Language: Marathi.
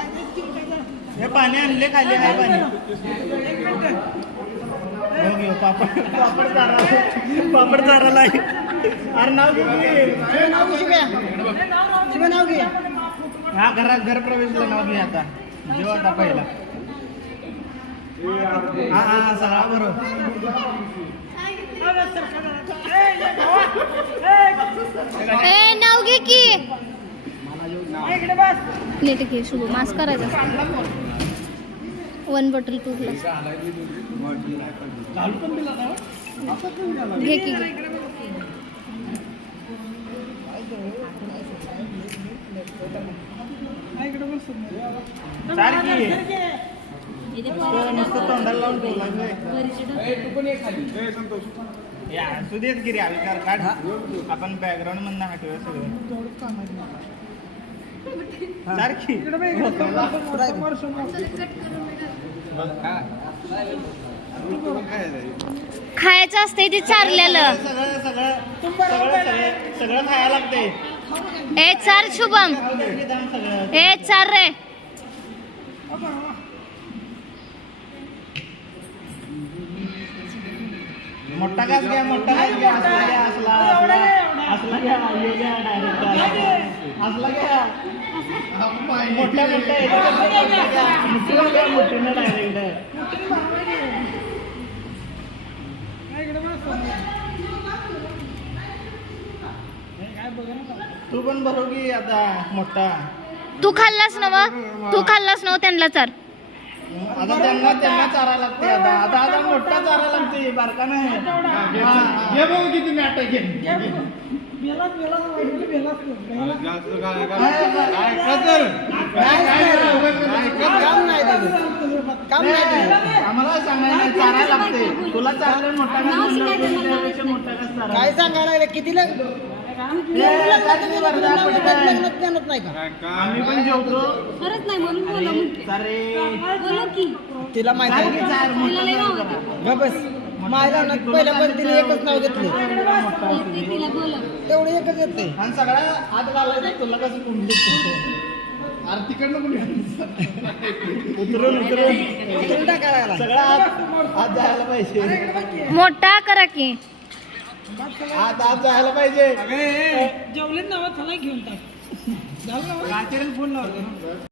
हे पाणी आणले खाली आहे पाणी हो घेऊ पापड पापड चारा पापड चाराला अरे नाव घे. नाव घे नाव घे हा घरात घर प्रवेशला नाव घे आता जेव्हा आता पहिला हा हा सगळा बरोबर ए नाव घे की प्लेट घे शुभ मास्क करायचा वन बॉटल टू ग्लास घे. की लावून या गिरी आपण बॅकग्राऊंड मधनं हटवूया सगळं. सारखी. खायचं असते ते चारलेलं सगळं खायला लागते ए चार शुभम. सगळं ए चार रे. मोठा घास घ्या मोठा घ्या असला असला असला असला घ्या. हे घ्या डायरेक्ट असला घ्या मोठ्या मोठ्या मोठ्या घ्या मोठ्यानं डायरेक्ट तू पण भरो की आता मोठा. तू खाल्लास ना मग? तू खाल्लास ना त्यांना चार आता त्यांना त्यांना चारा लागते आता. आता आता मोठा चारा लागते बारका नाही. हे बघ किती नाटक आहे काम नाही त्याचं. काम नाही त्याचं. आम्हाला सांगायला चारा लागते तुला चारलं मोठा चारा काय सांगायला लागलं? कितीला काय वर्धा पडताय? लग्नात ध्यानात नाही का आम्ही पण जेवतो. खरंच नाही म्हणून बोला म्हणते सारे बोला की. तिला माहिती आहे. बस. माझ्या पहिल्या पण तिने एकच नाव घेतलं. तिला बोला. तेवढं एकच येते. आणि सगळा घालायचा तुला कसं कुंडलीत अरे तिकडनं उतरून उतरून. उतरून टाकायला लागला. सगळा हात जायला पाहिजे. मोठा करा की. हात जायला पाहिजे. जेवले नाव चला घेऊन टाक. रात्रीला फोन लावतो.